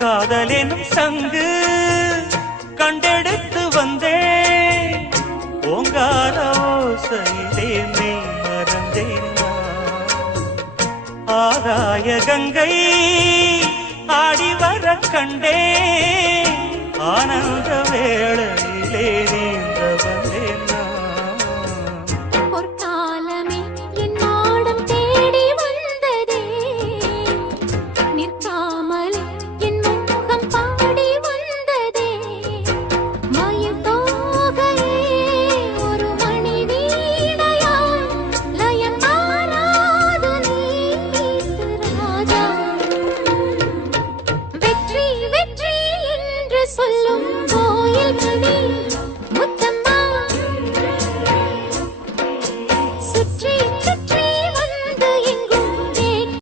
காதலினும் சங்கு கண்டெடுத்து வந்தேன் ஓங்கார ஓசையிலே நீ மறந்தேன் ஆகாய கங்கை ஆடி வர கண்டேன் ஆனந்த வேளையிலே நீந்த வந்தேன்